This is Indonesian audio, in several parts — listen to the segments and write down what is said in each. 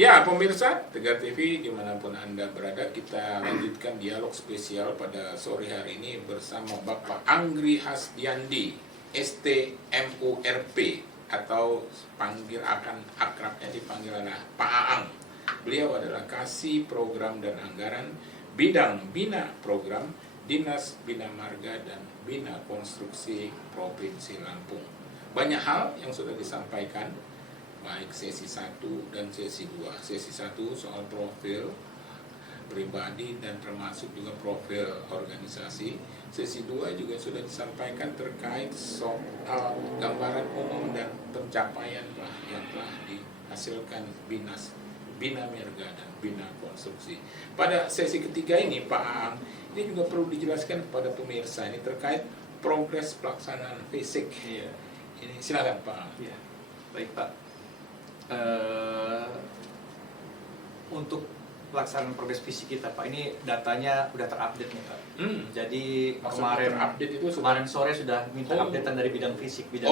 Ya, pemirsa Tegar TV dimanapun Anda berada, kita lanjutkan dialog spesial pada sore hari ini bersama Bapak Anggri Hasdiandi, STMURP, atau panggil akan akrabnya dipanggil Pak Aang. Beliau adalah Kasih Program dan Anggaran Bidang Bina Program Dinas Bina Marga dan Bina Konstruksi Provinsi Lampung. Banyak hal yang sudah disampaikan, baik sesi 1 dan sesi 2. Sesi 1 soal profil pribadi dan termasuk juga profil organisasi. Sesi 2 juga sudah disampaikan terkait soal gambaran umum dan pencapaian yang telah dihasilkan Bina Marga dan Bina Konstruksi. Pada sesi ketiga ini, Pak Aang, ini juga perlu dijelaskan kepada pemirsa ini terkait progres pelaksanaan fisik. Iya. Ini silakan Pak Aang. Iya. Baik Pak. Untuk pelaksanaan progres fisik kita Pak, ini datanya udah terupdate nih Pak. Jadi kemarin sore sudah minta updatean dari bidang fisik, bidang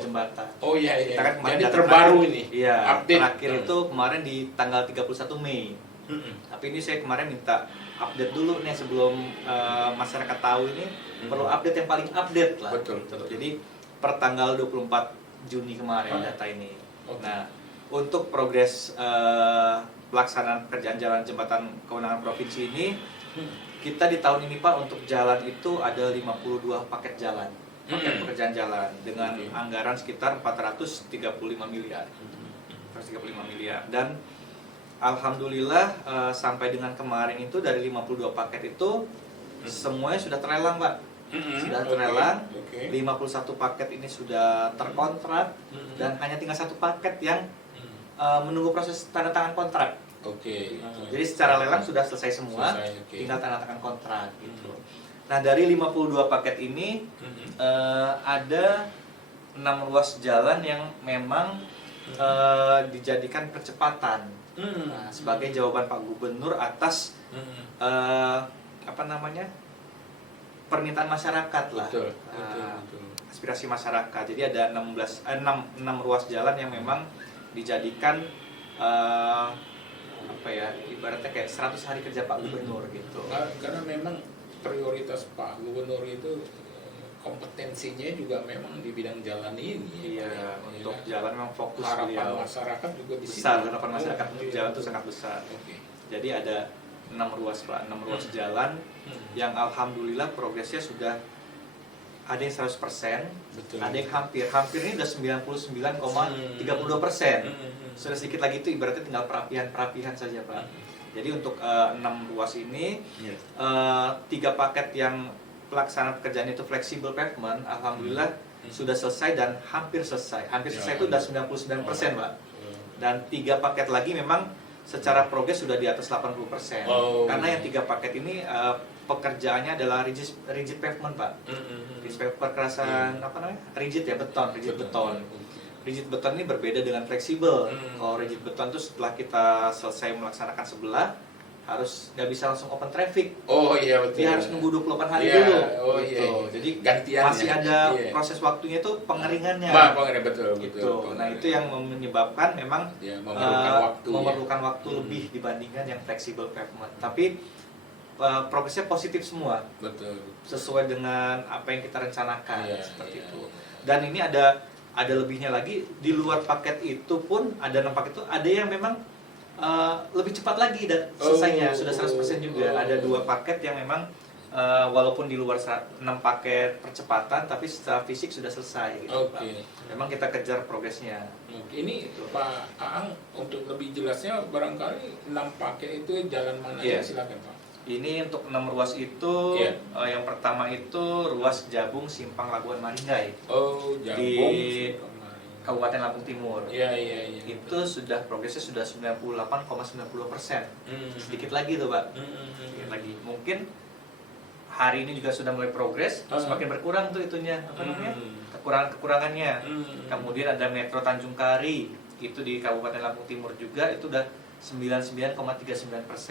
jembatan. Oh iya. Kita kan kemarin jadi terbaru ini. Iya. Update. Terakhir itu kemarin di tanggal 31 Mei. Tapi ini saya kemarin minta update dulu nih sebelum masyarakat tahu ini perlu update yang paling update lah. Betul. Jadi per tanggal 24 Juni kemarin data ini. Okay. Nah, untuk progres pelaksanaan pekerjaan jalan jembatan kewenangan provinsi ini, kita di tahun ini Pak untuk jalan itu ada 52 paket jalan, paket pekerjaan jalan dengan anggaran sekitar 435 miliar. 435 miliar. Dan alhamdulillah sampai dengan kemarin itu dari 52 paket itu semuanya sudah terlelang Pak. Sudah terlelang. 51 paket ini sudah terkontrak dan hanya tinggal satu paket yang menunggu proses tanda tangan kontrak. Jadi secara lelang sudah selesai semua, tinggal tanda tangan kontrak gitu. Nah, dari 52 paket ini ada 6 ruas jalan yang memang dijadikan percepatan. Nah, sebagai jawaban Pak Gubernur atas permintaan masyarakat lah. Betul. Aspirasi masyarakat. Jadi ada 6 ruas jalan yang memang dijadikan ibaratnya kayak 100 hari kerja Pak Gubernur gitu. Karena memang prioritas Pak Gubernur itu kompetensinya juga memang di bidang jalan ini. Iya, untuk jalan memang fokus harapan beliau. masyarakat juga di situ. Besar, harapan masyarakat untuk jalan itu sangat besar. Jadi ada 6 ruas Pak, 6 ruas jalan yang alhamdulillah progresnya sudah ada yang 100%, Betul. ada yang hampir ini udah 99,32%. Sudah sedikit lagi itu ibaratnya tinggal perapihan saja Pak. Jadi untuk 6 ruas ini 3 paket yang pelaksanaan pekerjaan itu flexible pavement, alhamdulillah sudah selesai dan hampir selesai. Hampir selesai itu udah 99% Pak. Dan 3 paket lagi memang secara progres sudah di atas 80%. Karena yang 3 paket ini pekerjaannya adalah rigid pavement Pak. Perkerasan rigid ya, beton. Rigid beton ini berbeda dengan fleksibel. Kalau rigid beton itu setelah kita selesai melaksanakan sebelah harus nggak bisa langsung open traffic. Iya betul. Dia harus nunggu 28 hari dulu. Iya. Jadi gantian masih ada proses waktunya itu pengeringannya. Betul. Nah, itu yang menyebabkan memang memerlukan waktu lebih dibandingkan yang fleksibel pavement. Tapi progresnya positif semua. Betul. Sesuai dengan apa yang kita rencanakan seperti itu. Dan ini ada lebihnya lagi di luar paket itu pun ada 6 paket itu ada yang memang lebih cepat lagi dan selesainya sudah 100% juga. Ada 2 paket yang memang walaupun di luar 6 paket percepatan tapi secara fisik sudah selesai gitu, Pak. Memang kita kejar progresnya. Ini Pak Aang untuk lebih jelasnya barangkali 6 paket itu jalan mana aja silakan Pak. Ini untuk 6 ruas itu yang pertama itu ruas Jabung Simpang Labuan Maringgai. Jabung di Kabupaten Lampung Timur. Iya. Itu sudah progresnya sudah 98,92%. Sedikit lagi tuh Pak. Sedikit lagi. Mungkin hari ini juga sudah mulai progres, semakin berkurang tuh itunya kekurangannya. Kemudian ada Metro Tanjung Kari, itu di Kabupaten Lampung Timur juga itu udah 99,39%.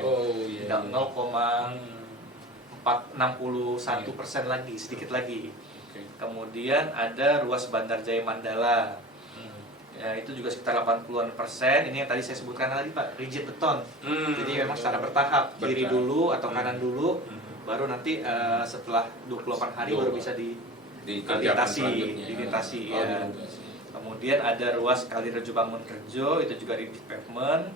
Tinggal 0,461% lagi, sedikit lagi. Kemudian ada ruas Bandar Jaya Mandala. Ya, itu juga sekitar 80%. Ini yang tadi saya sebutkan tadi Pak, rigid beton. Jadi memang secara bertahap, kiri dulu atau kanan dulu, baru nanti setelah 28 hari baru bisa dilintasi Oh, ya. dilintasi. Kemudian ada ruas Kalirejo Bangunrejo, itu juga rigid pavement.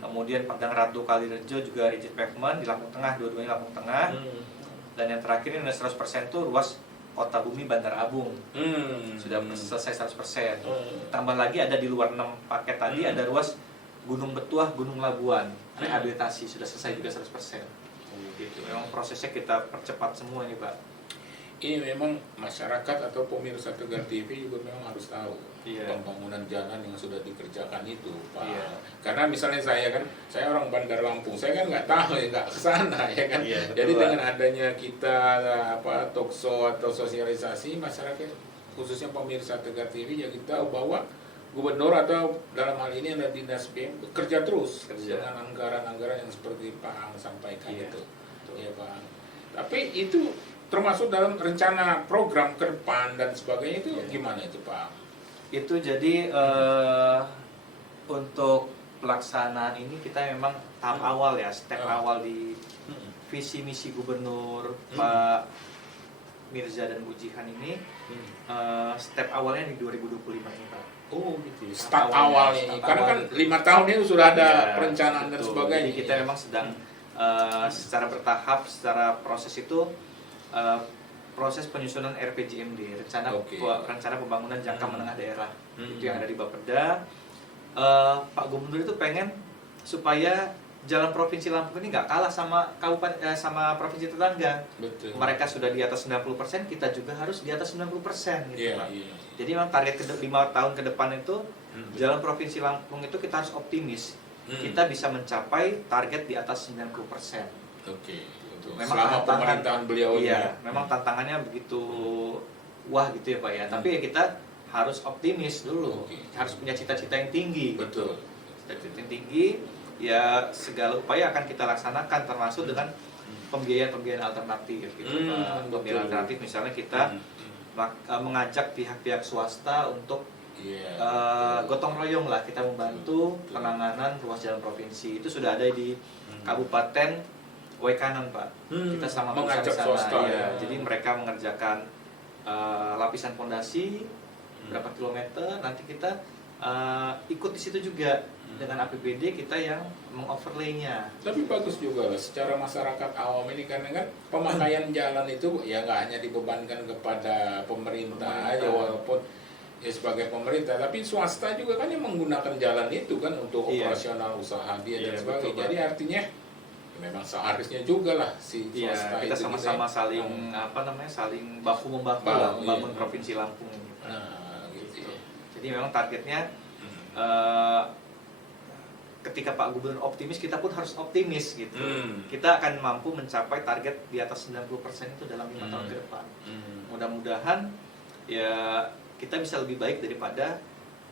Kemudian Padang Ratu Kalirejo juga rigid pavement di Lampung Tengah, dua-duanya Lampung Tengah. Dan yang terakhir ini 100% itu ruas Kota Bumi Bandar Abung. Sudah selesai 100%. Tambah lagi ada di luar 6 paket tadi ada ruas Gunung Betuah, Gunung Labuan, rehabilitasi sudah selesai juga 100%. Gitu. Memang prosesnya kita percepat semua ini, Pak. Ini memang masyarakat atau pemirsa Tegar TV juga memang harus tahu pembangunan jalan yang sudah dikerjakan itu, Pak. Karena misalnya saya orang Bandar Lampung, saya kan nggak tahu ya, nggak kesana ya kan. Jadi dengan adanya kita talkshow atau sosialisasi masyarakat, khususnya pemirsa Tegar TV, jadi tahu bahwa gubernur atau dalam hal ini adalah dinas BM bekerja terus dengan anggaran-anggaran yang seperti Pak Ang sampaikan itu. Ya Pak. Tapi itu termasuk dalam rencana program ke depan dan sebagainya itu gimana itu Pak? Itu jadi untuk pelaksanaan ini kita memang tahap awal ya, step awal di visi misi gubernur Pak Mirza dan Bu Jihan ini, step awalnya di 2025 ini Pak. Oh gitu. Start awalnya, karena kan 5 tahun ini sudah ada perencanaan dan sebagainya. Jadi kita memang sedang secara bertahap, secara proses itu proses penyusunan RPJMD, rencana pembangunan jangka menengah daerah, itu yang ada di Bapeda. Pak Gubernur itu pengen supaya jalan provinsi Lampung ini nggak kalah sama kabupaten sama provinsi tetangga. Betul. Mereka sudah di atas 90%, kita juga harus di atas 90% gitu, Pak. Jadi memang target 5 tahun ke depan itu jalan provinsi Lampung itu kita harus optimis. Kita bisa mencapai target di atas 90%. Oke. Memang selama pemerintahan beliau ini. Iya, memang tantangannya begitu wah gitu ya Pak ya. Tapi ya kita harus optimis dulu. Harus punya cita-cita yang tinggi. Betul. Cita-cita yang tinggi, ya segala upaya akan kita laksanakan termasuk dengan pembiayaan alternatif gitu Pak. Pembiayaan alternatif misalnya kita mengajak pihak-pihak swasta untuk gotong royong lah, kita membantu penanganan ruas jalan provinsi. Itu sudah ada di Kabupaten Waikanan Pak. Kita sama mengajak swasta ya. Jadi mereka mengerjakan lapisan fondasi berapa kilometer, nanti kita ikut di situ juga dengan APBD kita yang mengoverlaynya. Tapi bagus juga lah, secara masyarakat awam ini kan pemakaian jalan itu ya nggak hanya dibebankan kepada pemerintah aja, walaupun ya sebagai pemerintah, tapi swasta juga kan yang menggunakan jalan itu kan untuk operasional usaha dia dan sebagainya. Jadi artinya memang seharusnya juga lah si swasta kita itu sama-sama saling saling bahu membahu lah membangun provinsi Lampung ini. Nah, gitu. Jadi memang targetnya ketika Pak Gubernur optimis, kita pun harus optimis gitu. Kita akan mampu mencapai target di atas 90% itu dalam 5 tahun ke depan. Mudah-mudahan ya kita bisa lebih baik daripada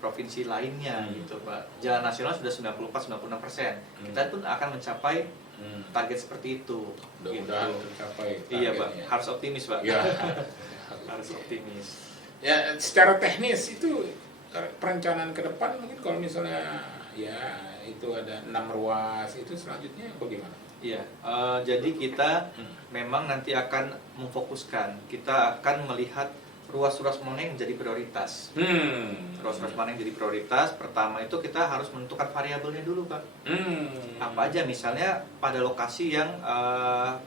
provinsi lainnya gitu Pak. Jalan nasional sudah 94-96%. Kita pun akan mencapai target seperti itu. Mudah-mudahan tercapai. Iya Pak, harus optimis Pak. Ya. Harus optimis. Ya, secara teknis itu perencanaan ke depan mungkin kalau misalnya ya itu ada 6 ruas, itu selanjutnya bagaimana? Iya, jadi kita memang nanti akan memfokuskan, kita akan melihat ruas-ruas mana yang menjadi prioritas. Ruas-ruas mana yang jadi prioritas? Pertama itu kita harus menentukan variabelnya dulu, Pak. Apa aja? Misalnya pada lokasi yang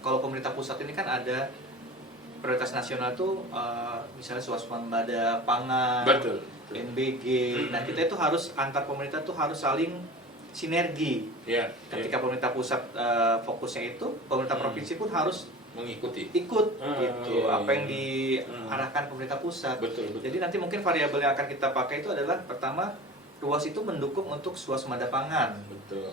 kalau pemerintah pusat ini kan ada prioritas nasional tuh misalnya swasembada pangan, Betul. NBG. Nah kita itu harus antar pemerintah tuh harus saling sinergi. Ketika pemerintah pusat fokusnya itu, pemerintah provinsi pun harus ikut gitu apa yang diarahkan pemerintah pusat. Betul. Jadi nanti mungkin variabel yang akan kita pakai itu adalah pertama, ruas itu mendukung untuk swasembada pangan,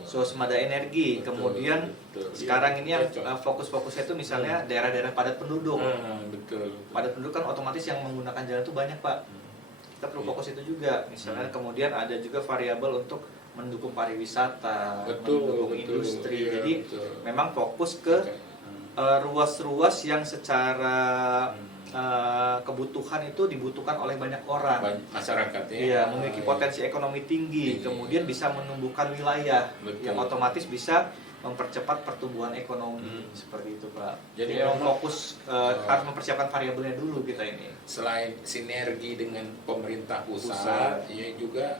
swasembada energi. Kemudian sekarang ini yang fokus-fokusnya itu misalnya daerah-daerah padat penduduk. Padat penduduk kan otomatis yang menggunakan jalan itu banyak Pak. Kita perlu fokus itu juga. Misalnya kemudian ada juga variabel untuk mendukung pariwisata, mendukung industri. Jadi memang fokus ke ruas-ruas yang secara kebutuhan itu dibutuhkan oleh banyak orang. Masyarakat ya. Iya, memiliki potensi ekonomi tinggi, kemudian bisa menumbuhkan wilayah yang otomatis bisa mempercepat pertumbuhan ekonomi seperti itu, Pak. Jadi memang fokus harus mempersiapkan variabelnya dulu kita ini. Selain sinergi dengan pemerintah pusat, ya juga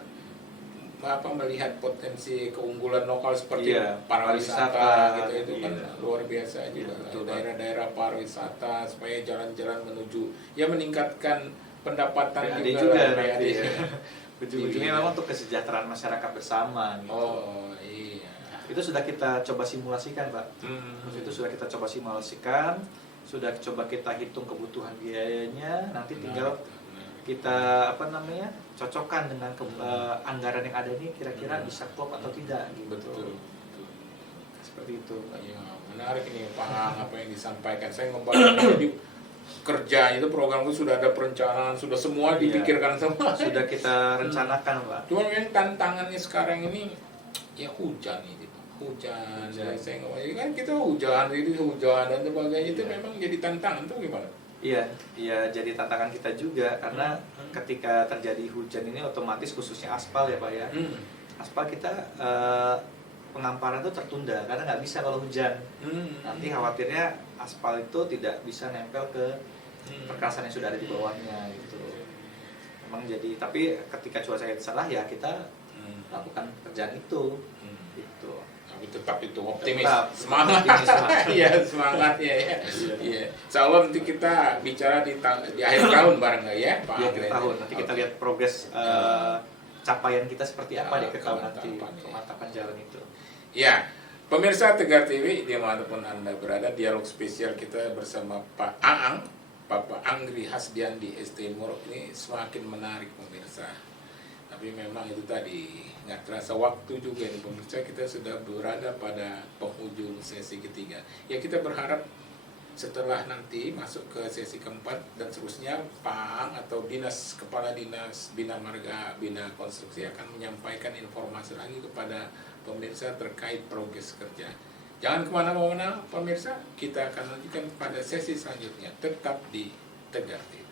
melihat potensi keunggulan lokal seperti pariwisata gitu, itu kan luar biasa juga. Daerah-daerah pariwisata supaya jalan-jalan menuju meningkatkan pendapatan juga nanti ya. Ujung-ujungnya memang untuk kesejahteraan masyarakat bersama gitu. Oh iya. Itu sudah kita coba simulasikan, Pak. Itu sudah kita coba simulasikan, sudah coba kita hitung kebutuhan biayanya, nanti tinggal kita cocokkan dengan anggaran yang ada ini kira-kira bisa klop atau tidak gitu. Betul. Seperti itu. Ya, menarik ini Pak apa yang disampaikan. Saya membayangkan di kerja itu program itu sudah ada perencanaan, sudah semua dipikirkan semua. Sudah kita rencanakan, Pak. Cuma yang tantangannya sekarang ini ya hujan ini. Hujan. Saya kan kita hujan dan sebagainya itu memang jadi tantangan tuh gimana? Iya, jadi tantangan kita juga karena ketika terjadi hujan ini otomatis khususnya aspal ya Pak ya. Aspal kita pengamparan itu tertunda karena nggak bisa kalau hujan. Nanti khawatirnya aspal itu tidak bisa nempel ke perkasan yang sudah ada di bawahnya gitu. Memang jadi, tapi ketika cuaca salah ya kita lakukan pekerjaan itu. Gitu. Tapi tetap itu optimis, semangat, ya semangat ya. Iya. Insya Allah nanti kita bicara di akhir tahun bareng ya, Pak. Di akhir tahun nanti kita lihat progres capaian kita seperti apa di akhir tahun nanti, pemantapan jalan itu. Ya, pemirsa Tegar TV dimanapun Anda berada, dialog spesial kita bersama Pak Aang, Bapak Anggri Hasdiandi ST Murok ini semakin menarik pemirsa. Tapi memang itu tadi nggak terasa waktu juga nih pemirsa, kita sudah berada pada penghujung sesi ketiga. Ya kita berharap setelah nanti masuk ke sesi keempat dan seterusnya Pak atau Kepala Dinas Bina Marga Bina Konstruksi akan menyampaikan informasi lagi kepada pemirsa terkait progres kerja. Jangan kemana-mana pemirsa, kita akan lanjutkan pada sesi selanjutnya. Tetap di Tegar TV.